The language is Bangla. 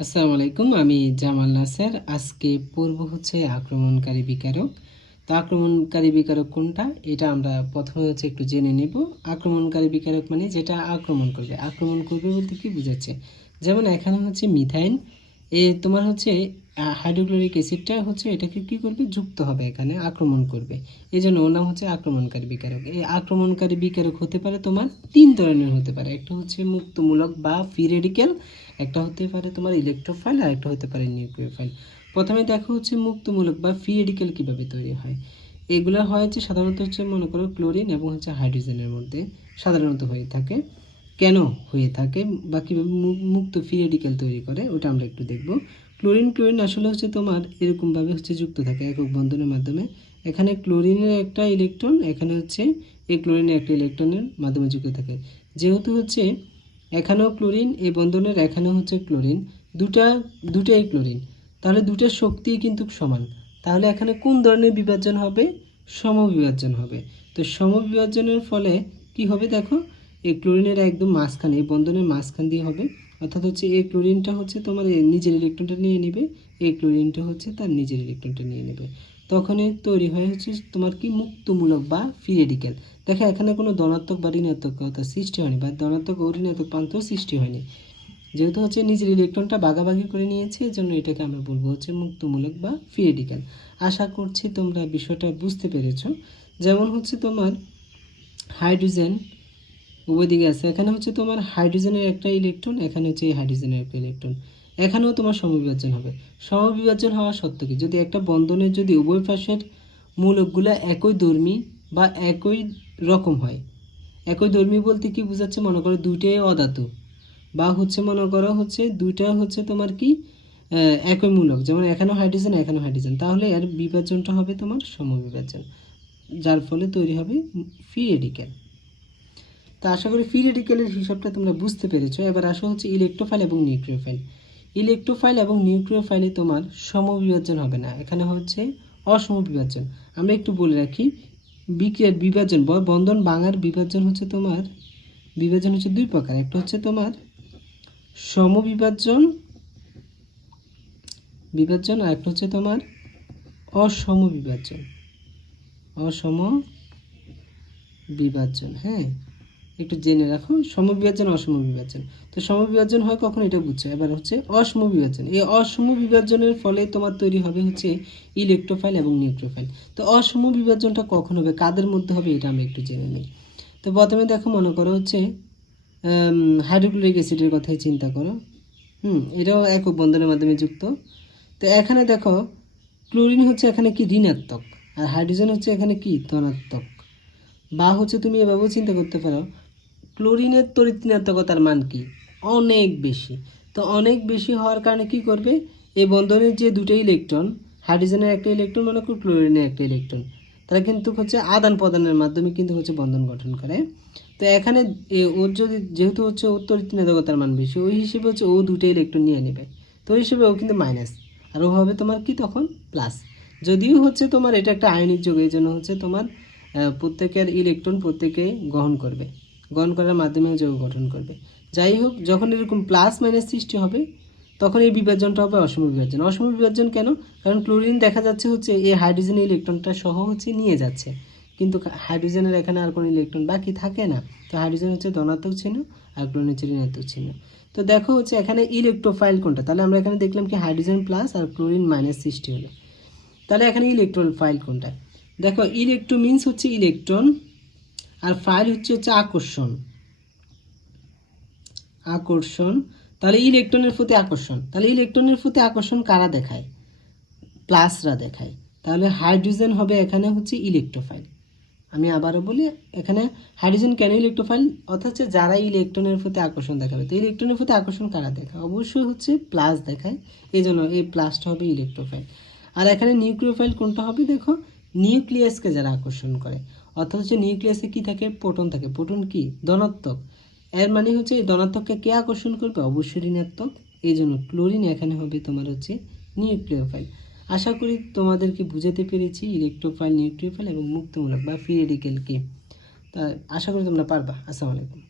আসসালামু আলাইকুম, আমি জামাল নাসের। আজকে পূর্ব হচ্ছে আক্রমণকারী বিকারক। তো আক্রমণকারী বিকারক কোনটা? এটা আমরা প্রথমে হচ্ছে একটু জেনে নেব। আক্রমণকারী বিকারক মানে যেটা আক্রমণ করবে। আক্রমণ করবে বলতে কি বোঝাচ্ছে? যেমন এখানে হচ্ছে মিথাইন এ তোমার হচ্ছে হাইড্রোক্লোরিক অ্যাসিডটা হচ্ছে এটাকে কি করবে? যুক্ত হবে এখানে, আক্রমণ করবে। এই জন্য ওর নাম হচ্ছে আক্রমণকারী বিকারক। এই আক্রমণকারী বিকারক হতে পারে তোমার তিন ধরনের হতে পারে। একটা হচ্ছে মুক্তমূলক বা ফ্রি রেডিক্যাল একটা হতে পারে তোমার ইলেকট্রোফাইল আর একটা হতে পারে নিউক্লিওফাইল প্রথমে দেখো হচ্ছে মুক্তমূলক বা ফ্রি রেডিক্যাল কীভাবে তৈরি হয়। এগুলো হয় হচ্ছে সাধারণত হচ্ছে মনে করো ক্লোরিন এবং হচ্ছে হাইড্রোজেনের মধ্যে, সাধারণত হয়ে থাকে। কেন হয়ে থাকে বা কীভাবে মুক্ত ফ্রি রেডিক্যাল তৈরি করে, ওটা আমরা একটু দেখব। ক্লোরিন ক্লোরিন আসলে হচ্ছে তোমার এরকমভাবে হচ্ছে যুক্ত থাকে একক বন্ধনের মাধ্যমে। এখানে ক্লোরিনের একটা ইলেকট্রন এখানে হচ্ছে এই ক্লোরিনের একটা ইলেকট্রনের মাধ্যমে যুক্ত থাকে। যেহেতু হচ্ছে এখানেও ক্লোরিন, এই বন্ধনের এখানেও হচ্ছে ক্লোরিন, দুটা, দুটাই ক্লোরিন। তাহলে দুটার শক্তি কিন্তু সমান। তাহলে এখানে কোন ধরনের বিভাজন হবে? সমবিভাজন হবে। তো সমবিভাজনের ফলে কি হবে দেখো? এই ক্লোরিনের একদম মাঝখানে, এই বন্ধনের মাঝখান দিয়ে হবে। অর্থাৎ হচ্ছে এই ক্লোরিনটা হচ্ছে তোমার নিজের ইলেকট্রনটা নিয়ে নেবে, এই ক্লোরিনটা হচ্ছে তার নিজের ইলেকট্রনটা নিয়ে নেবে। তখনই তৈরি হয় হচ্ছে তোমার কি মুক্তমূলক বা ফ্রি রেডিক্যাল দেখো, এখানে কোনো ধনাত্মক বা ঋণাত্মকতা সৃষ্টি হয়নি বা ধনাত্মক ও ঋণাত্মক প্রান্ত সৃষ্টি হয়নি। যেহেতু হচ্ছে নিজের ইলেকট্রনটা ভাগাভাগি করে নিয়েছে, এই জন্য এটাকে আমরা বলব হচ্ছে মুক্তমূলক বা ফ্রি রেডিক্যাল আশা করছি তোমরা বিষয়টা বুঝতে পেরেছ। যেমন হচ্ছে তোমার হাইড্রোজেন উভয় দিকে আছে। এখানে হচ্ছে তোমার হাইড্রোজেনের একটা ইলেকট্রন, এখানে হচ্ছে এই হাইড্রোজেনের একটা ইলেকট্রন। এখানেও তোমার সমবিভাজন হবে। সমবিভাজন হওয়া সত্ত্বেও কি? যদি একটা বন্ধনের যদি উভয় পাশের মূলকগুলো একই ধর্মী বা একই রকম হয়, একই ধর্মী বলতে কি বোঝাচ্ছে? মনে করো দুইটাই অধাতু। বা হচ্ছে মনে করো হচ্ছে দুইটা হচ্ছে তোমার কি একই মূলক। যেমন এখানেও হাইড্রোজেন এখানেও হাইড্রোজেন। তাহলে এর বিভাজনটা হবে তোমার সমবিভাজন, যার ফলে তৈরি হবে ফ্রি রেডিক্যাল তো আশা করি ফ্রি রেডিক্যালের হিসাবটা তোমরা বুঝতে পেরেছ। এবার আসা হচ্ছে ইলেকট্রোফাইল এবং নিউক্লিওফাইল ইলেকট্রোফাইল এবং নিউক্লিওফাইলে তোমার সমবিভাজন হবে না, এখানে হচ্ছে অসমবিভাজন। আমরা একটু বলে রাখি বিক্রিয়ার বিভাজন বন্ধন ভাঙার বিভাজন হচ্ছে তোমার, বিভাজন হচ্ছে দুই প্রকার। একটা হচ্ছে তোমার সমবিভাজন, বিভাজন, আর একটা হচ্ছে তোমার অসম বিভাজন অসম বিভাজন হ্যাঁ? একটু জেনে রাখো সমবিভাজন অসম বিভাজন তো সমবিভাজন হয় কখন এটা বুঝছ? এবার হচ্ছে অসম বিভাজন এই অসম বিভাজনের ফলে তোমার তৈরি হবে হচ্ছে ইলেকট্রোফাইল এবং নিউক্লিওফাইল তো অসম বিভাজনটা কখন হবে? কাদের মধ্যে হবে? এটা আমরা একটু জেনে নিই। তো প্রথমে দেখো মনে করো হচ্ছে হাইড্রোক্লোরিক অ্যাসিডের কথাই চিন্তা করো। হুম, এটাও একক বন্ধনের মাধ্যমে যুক্ত। তো এখানে দেখো, ক্লোরিন হচ্ছে এখানে কি? ঋণাত্মক। আর হাইড্রোজেন হচ্ছে এখানে কি? ধনাত্মক। বা হচ্ছে তুমি এভাবেও চিন্তা করতে পারো ক্লোরিনের তড়িৎ ঋণাত্মকতার মান কি? অনেক বেশি। তো অনেক বেশি হওয়ার কারণে কি করবে? এই বন্ধনের যে দুটো ইলেকট্রন, হাইড্রোজেনের একটা ইলেকট্রন মনে ক্লোরিনের একটা ইলেকট্রন। তারা কিন্তু হচ্ছে আদান প্রদানের মাধ্যমে কিন্তু হচ্ছে বন্ধন গঠন করে। তো এখানে ওর যদি যেহেতু হচ্ছে ওর তড়িৎ ঋণাত্মকতার মান বেশি, ওই হিসেবে হচ্ছে ও দুটো ইলেকট্রন নিয়ে নেবে। তো ওই হিসেবে ও কিন্তু মাইনাস আর ও হবে তোমার কি তখন? প্লাস যদিও হচ্ছে তোমার এটা একটা আয়নিক যোগ এই জন্য হচ্ছে তোমার প্রত্যেকের ইলেকট্রন প্রত্যেকেই গ্রহণ করবে। গ্রহণ করার মাধ্যমে যৌগ গঠন করবে। যাই হোক, যখন এরকম প্লাস মাইনাস সৃষ্টি হবে, তখন এই বিভাজনটা হবে অসম বিভাজন। অসম বিভাজন কেন? কারণ ক্লোরিন দেখা যাচ্ছে হচ্ছে এই হাইড্রোজেন ইলেকট্রনটা সহ হচ্ছে নিয়ে যাচ্ছে। কিন্তু হাইড্রোজেনের এখানে আর কোনো ইলেকট্রন বাকি থাকে না। তো হাইড্রোজেন হচ্ছে ধনাত্মক চিহ্ন আর ক্লোরিন হচ্ছে ঋণাত্মক চিহ্ন। তো দেখো হচ্ছে এখানে ইলেকট্রোফাইল কোনটা? তাহলে আমরা এখানে দেখলাম কি হাইড্রোজেন প্লাস আর ক্লোরিন মাইনাস সৃষ্টি হলো। তাহলে এখানে ইলেকট্রন ফাইল কোনটা? দেখো ইলেকট্রো মিন্স হচ্ছে ইলেকট্রন আর ফাইল হচ্ছে হচ্ছে আকর্ষণ। আকর্ষণ। তাহলে ইলেকট্রনের প্রতি আকর্ষণ। তাহলে ইলেকট্রনের প্রতি আকর্ষণ কারা দেখায়? প্লাসরা দেখায়। তাহলে হাইড্রোজেন হবে এখানে হচ্ছে ইলেকট্রোফাইল আমি আবারও বলি, এখানে হাইড্রোজেন কেন ইলেকট্রোফাইল অর্থাৎ যারা ইলেকট্রনের প্রতি আকর্ষণ দেখাবে, তো ইলেকট্রনের প্রতি আকর্ষণ কারা দেখায়? অবশ্যই হচ্ছে প্লাস দেখায়। এই জন্য এই প্লাসটা হবে ইলেকট্রোফাইল আর এখানে নিউক্লিওফাইল কোনটা হবে? দেখো নিউক্লিয়াসকে যারা আকর্ষণ করে। অর্থাৎ হচ্ছে নিউক্লিয়াসে কি থাকে? প্রোটন থাকে। প্রোটন কি? ধনাত্মক। এর মানে হচ্ছে এই ধনাত্মককে কে আকর্ষণ করবে? অবশ্যই ঋণাত্মক। এই জন্য ক্লোরিন এখানে হবে তোমার হচ্ছে নিউক্লিওফাইল। আশা করি তোমাদেরকে বুঝাতে পেরেছি ইলেকট্রোফাইল, নিউক্লিওফাইল এবং মুক্তমূলক বা ফ্রি রেডিক্যাল কি। তা আশা করি তোমরা পারবা। আসসালামু আলাইকুম।